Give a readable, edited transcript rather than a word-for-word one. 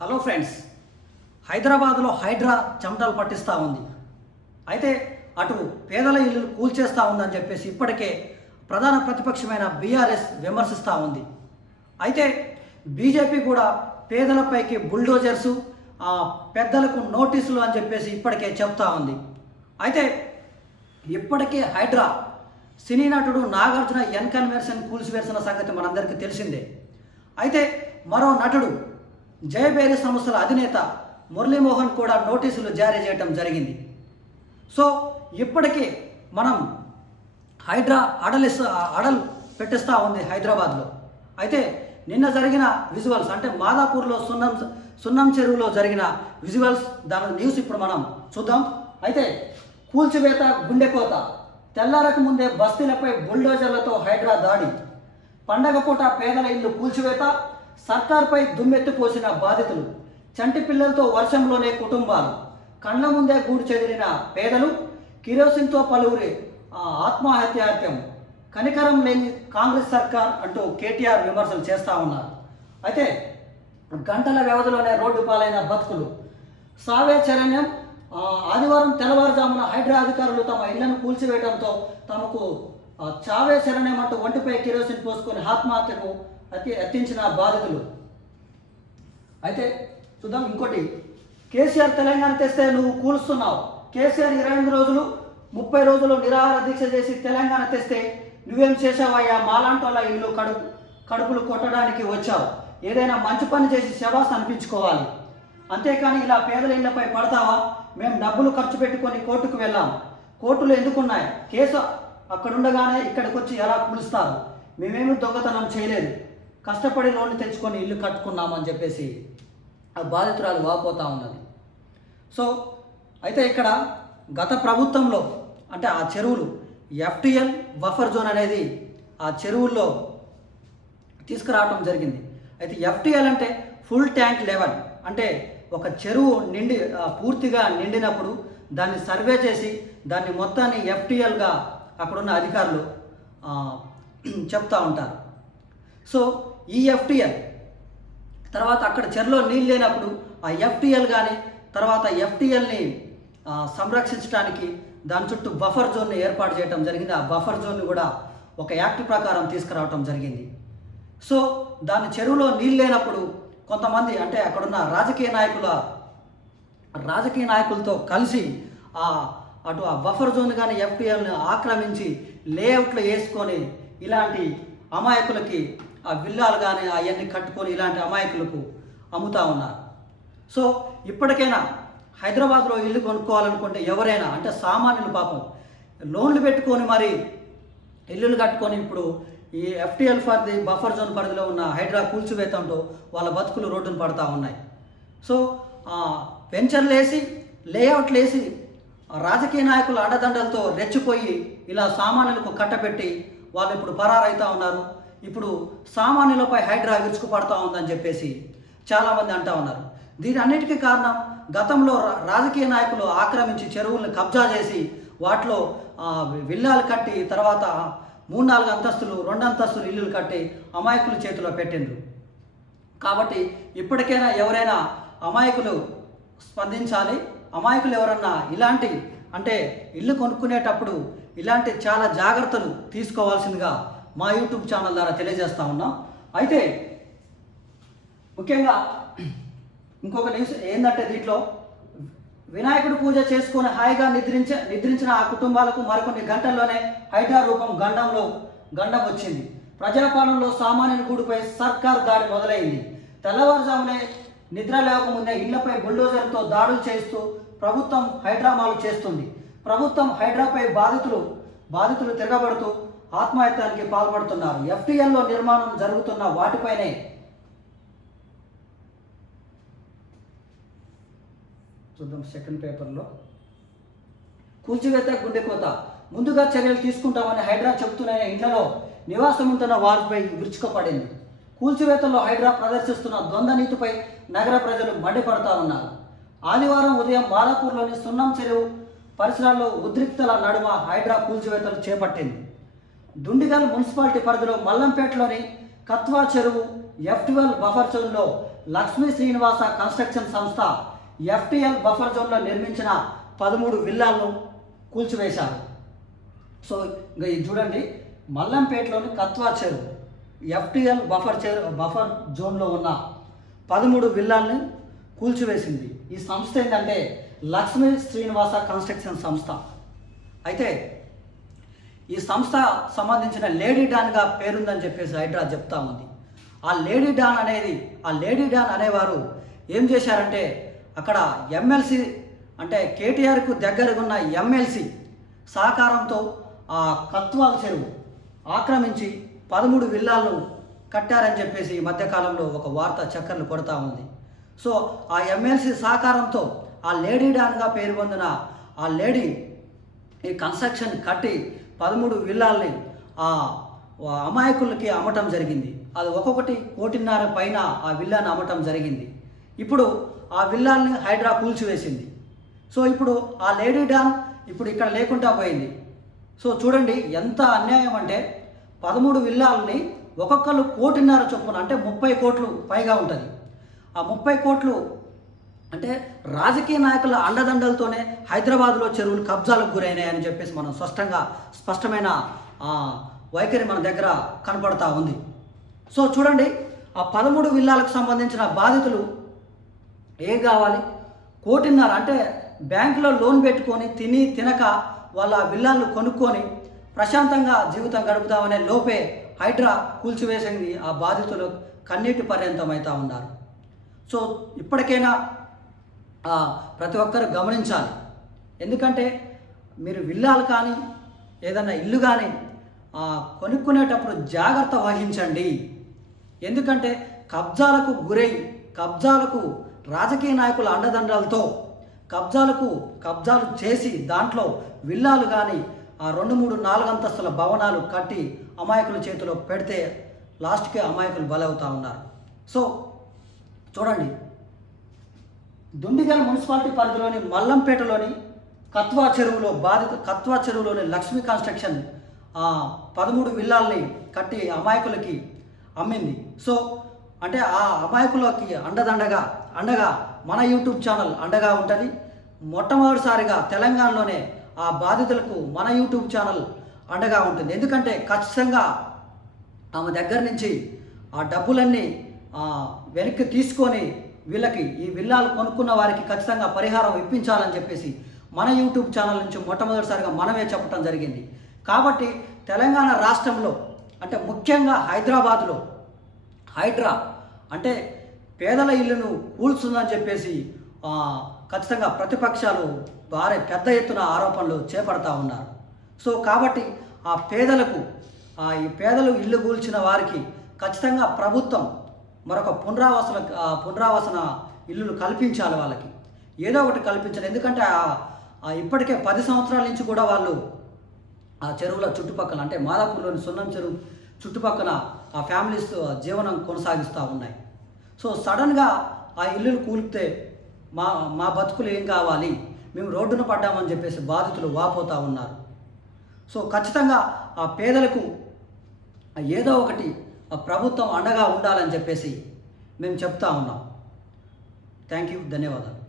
Hello friends, హైదరాబాద్లో హైడ్రా చెమటలు పట్టిస్తూ ఉంది. అయితే అటు పేదల ఇల్లు కూల్చేస్తూ ఉందని చెప్పేసి ఇప్పటికే ప్రధాన ప్రతిపక్షమైన బీఆర్ఎస్ విమర్శిస్తూ ఉంది. అయితే బీజేపీ కూడా పేదలపైకి బుల్డోజర్సు, పెద్దలకు నోటీసులు అని చెప్పేసి ఇప్పటికే చెప్తా ఉంది. అయితే ఇప్పటికే హైడ్రా సినీ నటుడు నాగార్జున ఎన్కన్వెన్షన్ కూల్చివేసిన సంగతి మనందరికీ తెలిసిందే. అయితే మరో నటుడు జయబేరి సంస్థల అధినేత మురళీమోహన్ కూడా నోటీసులు జారీ చేయడం జరిగింది. సో ఇప్పటికే మనం హైడ్రా అడలు పెట్టిస్తూ ఉంది హైదరాబాద్లో. అయితే నిన్న జరిగిన విజువల్స్ అంటే మాదాపూర్లో సున్నం చెరువులో జరిగిన విజువల్స్, దాని న్యూస్ ఇప్పుడు మనం చూద్దాం. అయితే కూల్చివేత, గుండెకోత, తెల్లారకు ముందే బస్తీలపై బుల్డోజర్లతో హైడ్రా దాడి, పండగ పూట పేదల ఇల్లు కూల్చివేత, సర్కార్పై దుమ్మెత్తిపోసిన బాధితులు, చంటి పిల్లలతో వర్షంలోనే కుటుంబాలు, కండ్ల ముందే గూడు చెదిరిన పేదలు, కిరోసిన్తో పలువురి ఆత్మహత్యాయత్నం, కనికరం లేని కాంగ్రెస్ సర్కార్ అంటూ కేటీఆర్ విమర్శలు చేస్తూ ఉన్నారు. అయితే గంటల వ్యవధిలోనే రోడ్డు పాలైన బతుకులు, సావే చరణ్యం. ఆదివారం తెల్లవారుజామున హైడ్రా అధికారులు తమ ఇళ్లను కూల్చివేయడంతో తమకు చావే శరణ్యం అంటూ ఒంటిపై కిరోసిన్ పోసుకొని ఆత్మహత్యకు యత్నించిన బాధితులు. అయితే చూద్దాం ఇంకోటి, కేసీఆర్ తెలంగాణ తెస్తే నువ్వు కూలుస్తున్నావు. కేసీఆర్ 28 రోజులు 30 రోజులు నిరాహార దీక్ష చేసి తెలంగాణ తెస్తే నువ్వేం చేసావయ్యా? మాలాంటి వాళ్ళ ఇల్లు కడుపులు కొట్టడానికి వచ్చావు. ఏదైనా మంచి పని చేసి శవాస్ అనిపించుకోవాలి, అంతేకాని ఇలా పేదల ఇళ్లపై పడతావా? మేము డబ్బులు ఖర్చు పెట్టుకొని కోర్టుకు వెళ్ళాం. కోర్టులు ఎందుకున్నాయి? కేసు అక్కడుండగానే ఇక్కడికి వచ్చి ఎలా కూలుస్తారు? మేమేమి దొంగతనం చేయలేదు, కష్టపడి లోన్లు తెచ్చుకొని ఇల్లు కట్టుకున్నామని చెప్పేసి ఆ బాధితురాలు వాపోతూ ఉన్నది. సో అయితే ఇక్కడ గత ప్రభుత్వంలో అంటే ఆ చెరువులు ఎఫ్టీఎల్ బఫర్ జోన్ అనేది ఆ చెరువుల్లో తీసుకురావడం జరిగింది. అయితే ఎఫ్టీఎల్ అంటే ఫుల్ ట్యాంక్ లెవెల్, అంటే ఒక చెరువు పూర్తిగా నిండినప్పుడు దాన్ని సర్వే చేసి దాన్ని మొత్తాన్ని ఎఫ్టీఎల్గా అక్కడున్న అధికారులు చెప్తూ ఉంటారు. సో ఈ ఎఫ్టీఎల్ తర్వాత అక్కడ చెరువులో నీళ్ళు లేనప్పుడు ఆ ఎఫ్టీఎల్ కానీ తర్వాత ఎఫ్టీఎల్ని సంరక్షించడానికి దాని చుట్టూ బఫర్ జోన్ని ఏర్పాటు చేయడం జరిగింది. ఆ బఫర్ జోన్ని కూడా ఒక యాక్ట్ ప్రకారం తీసుకురావటం జరిగింది. సో దాని చెరువులో నీళ్ళు లేనప్పుడు కొంతమంది అంటే అక్కడున్న రాజకీయ నాయకులతో కలిసి అటు ఆ బఫర్ జోన్ కానీ ఎఫ్టీఎల్ని ఆక్రమించి లేఅవుట్లు వేసుకొని ఇలాంటి అమాయకులకి ఆ విల్లాలు కానీ అవన్నీ కట్టుకొని ఇలాంటి అమాయకులకు అమ్ముతూ ఉన్నారు. సో ఇప్పటికైనా హైదరాబాద్లో ఇల్లు కొనుక్కోవాలనుకుంటే ఎవరైనా అంటే సామాన్యులు పాపం లోన్లు పెట్టుకొని మరి ఇల్లులు కట్టుకొని ఇప్పుడు ఈ ఎఫ్టీఎల్ బఫర్ జోన్ పరిధిలో ఉన్న హైడ్రా కూల్చివేతంతో వాళ్ళ బతుకులు రోడ్డును పడతా ఉన్నాయి. సో వెంచర్లు వేసి లేఅవుట్లు వేసి రాజకీయ నాయకుల అండదండలతో రెచ్చిపోయి ఇలా సామాన్యులకు కట్టబెట్టి వాళ్ళు ఇప్పుడు పరారైతా ఉన్నారు. ఇప్పుడు సామాన్యులపై హైడ్రా విరుచుకుపడతా ఉందని చెప్పేసి చాలామంది అంటూ ఉన్నారు. దీని అన్నిటికీ కారణం గతంలో రాజకీయ నాయకులు ఆక్రమించి చెరువులను కబ్జా చేసి వాటిలో విల్లాలు కట్టి తర్వాత 3-4 అంతస్తులు 2 అంతస్తులు ఇల్లులు కట్టి అమాయకుల చేతిలో పెట్టిండ్రు. కాబట్టి ఇప్పటికైనా ఎవరైనా అమాయకులు స్పందించాలి. అమాయకులు ఎవరన్నా ఇలాంటి అంటే ఇల్లు కొనుక్కునేటప్పుడు ఇలాంటి చాలా జాగ్రత్తలు తీసుకోవాల్సిందిగా మా యూట్యూబ్ ఛానల్ ద్వారా తెలియజేస్తూ ఉన్నాం. అయితే ముఖ్యంగా ఇంకొక న్యూస్ ఏంటంటే దీంట్లో వినాయకుడు పూజ చేసుకొని హాయిగా నిద్రించిన ఆ కుటుంబాలకు మరికొన్ని గంటల్లోనే హైడ్రా రూపం గండం వచ్చింది. ప్రజాపాలనలో సామాన్యుని గూడుపై సర్కార్ దాడి మొదలైంది. తెల్లవారుజామునే నిద్ర లేవకముందే ఇళ్లపై బుల్డోజర్తో దాడులు చేస్తూ ప్రభుత్వం హైడ్రామాలు చేస్తుంది. ప్రభుత్వం హైడ్రాపై బాధితులు తిరగబడుతూ ఆత్మహత్యానికి పాల్పడుతున్నారు. ఎఫ్టీఎల్లో నిర్మాణం జరుగుతున్న వాటిపైనే చూద్దాం. సెకండ్ పేపర్లో కూల్చివేత, గుండెకోత, ముందుగా చర్యలు తీసుకుంటామని హైడ్రా చెబుతున్న ఇండ్లలో నివాసం ఉంటున్న వారిపై విరుచుకుపడింది. కూల్చివేతల్లో హైడ్రా ప్రదర్శిస్తున్న ద్వంద్వ నీతిపై నగర ప్రజలు మండిపడతా ఉన్నారు. ఆదివారం ఉదయం మాదాపూర్లోని సున్నం చెరువు పరిసరాల్లో ఉద్రిక్తల నడుమ హైడ్రా కూల్చివేతలు చేపట్టింది. దుండిగల్ మున్సిపాలిటీ పరిధిలో మల్లంపేటలోని కత్వా చెరువు, F12 బఫర్ జోన్లో లక్ష్మీ శ్రీనివాస కన్స్ట్రక్షన్ సంస్థ FTL బఫర్ జోన్లో నిర్మించిన 13 విల్లాలను కూల్చివేశారు. సో ఇంకా ఇది చూడండి, మల్లంపేటలోని కత్వా చెరువు FTL బఫర్ జోన్లో ఉన్న 13 విల్లాలను కూల్చివేసింది. ఈ సంస్థ ఏంటంటే లక్ష్మీ శ్రీనివాస కన్స్ట్రక్షన్ సంస్థ. అయితే ఈ సంస్థ సంబంధించిన లేడీ డాన్గా పేరుందని చెప్పేసి హైడ్రా చెప్తా ఉంది. ఆ లేడీ డాన్ అనేవారు ఏం చేశారంటే అక్కడ ఎమ్మెల్సీ అంటే కేటీఆర్కు దగ్గరగా ఉన్న ఎమ్మెల్సీ సహకారంతో ఆ కత్వాల్ చెరువు ఆక్రమించి 13 విల్లాలను కట్టారని చెప్పేసి ఈ మధ్యకాలంలో ఒక వార్త చక్కర్లు కొడతా ఉంది. సో ఆ ఎమ్మెల్సీ సహకారంతో ఆ లేడీ డాన్గా పేరు పొందిన ఆ లేడీ ఈ కన్స్ట్రక్షన్ కట్టి 13 విల్లాల్ని ఆ అమాయకులకి అమ్మటం జరిగింది. అది ఒక్కొక్కటి 1.5 కోటి పైన ఆ విల్లాని అమ్మటం జరిగింది. ఇప్పుడు ఆ విల్లాల్ని హైడ్రా కూల్చివేసింది. సో ఇప్పుడు ఆ లేడీ డాన్ ఇప్పుడు ఇక్కడ లేకుండా పోయింది. సో చూడండి ఎంత అన్యాయం అంటే 13 విల్లాలని ఒక్కొక్కరు 1.5 కోటి చొప్పున అంటే 30 కోట్లు పైగా ఉంటుంది. ఆ 30 కోట్లు అంటే రాజకీయ నాయకుల అండదండలతోనే హైదరాబాద్లో చెరువులు కబ్జాలకు గురైనాయని చెప్పేసి మనం స్పష్టమైన వైఖరి మన దగ్గర కనపడతా ఉంది. సో చూడండి, ఆ 13 విల్లాలకు సంబంధించిన బాధితులు ఏం కావాలి, 1.5 కోటి అంటే బ్యాంకులో లోన్ పెట్టుకొని తినక వాళ్ళ విల్లాలను కొనుక్కొని ప్రశాంతంగా జీవితం గడుపుతామనే లోపే హైడ్రా కూల్చివేసింది. ఆ బాధితులు కన్నీటి పర్యంతం అవుతూ ఉన్నారు. సో ఇప్పటికైనా ప్రతి ఒక్కరు గమనించాలి. ఎందుకంటే మీరు విల్లాలు కానీ ఏదైనా ఇల్లు కానీ కొనుక్కునేటప్పుడు జాగ్రత్త వహించండి. ఎందుకంటే కబ్జాలకు రాజకీయ నాయకుల అండదండలతో కబ్జాలు చేసి దాంట్లో విల్లాలు కానీ 2, 3, 4 అంతస్తుల భవనాలు కట్టి అమాయకుల చేతిలో పెడితే లాస్ట్కి అమాయకులు బలవుతూ ఉన్నారు. సో చూడండి, దుండిగల్ మున్సిపాలిటీ పరిధిలోని మల్లంపేటలోని కత్వా చెరువులోని లక్ష్మీ కన్స్ట్రక్షన్ 13 విల్లాల్ని కట్టి అమాయకులకి అమ్మింది. సో అంటే ఆ అమాయకులకి అండగా మన యూట్యూబ్ ఛానల్ అండగా ఉంటుంది. మొట్టమొదటిసారిగా తెలంగాణలోనే ఆ బాధితులకు మన యూట్యూబ్ ఛానల్ అండగా ఉంటుంది. ఎందుకంటే ఖచ్చితంగా ఆమె దగ్గర నుంచి ఆ డబ్బులన్నీ వెనక్కి తీసుకొని వీళ్ళకి ఈ విల్లాలు కొనుక్కున్న వారికి ఖచ్చితంగా పరిహారం ఇప్పించాలని చెప్పేసి మన యూట్యూబ్ ఛానల్ నుంచి మొట్టమొదటిసారిగా మనమే చెప్పడం జరిగింది. కాబట్టి తెలంగాణ రాష్ట్రంలో అంటే ముఖ్యంగా హైదరాబాద్లో హైడ్రా అంటే పేదల ఇల్లును కూల్చుందని చెప్పేసి ఖచ్చితంగా ప్రతిపక్షాలు భారీ పెద్ద ఎత్తున ఆరోపణలు చేపడతా ఉన్నారు. సో కాబట్టి ఈ పేదలు ఇల్లు కూల్చిన వారికి ఖచ్చితంగా ప్రభుత్వం మరొక పునరావాసన ఇల్లులు కల్పించాలి. వాళ్ళకి ఏదో ఒకటి కల్పించాలి. ఎందుకంటే ఇప్పటికే 10 సంవత్సరాల నుంచి కూడా వాళ్ళు ఆ చెరువుల చుట్టుపక్కల అంటే మాదాపూర్లోని సున్నం చెరువు చుట్టుపక్కల ఆ ఫ్యామిలీస్ జీవనం కొనసాగిస్తూ ఉన్నాయి. సో సడన్గా ఆ ఇల్లులు కూలితే మా బతుకులు ఏం కావాలి, మేము రోడ్డున పడ్డామని చెప్పేసి బాధితులు వాపోతూ ఉన్నారు. సో ఖచ్చితంగా ఆ పేదలకు ఏదో ఒకటి ప్రభుత్వం అండగా ఉండాలని చెప్పేసి మేము చెప్తా ఉన్నాం. థ్యాంక్ యూ, ధన్యవాదాలు.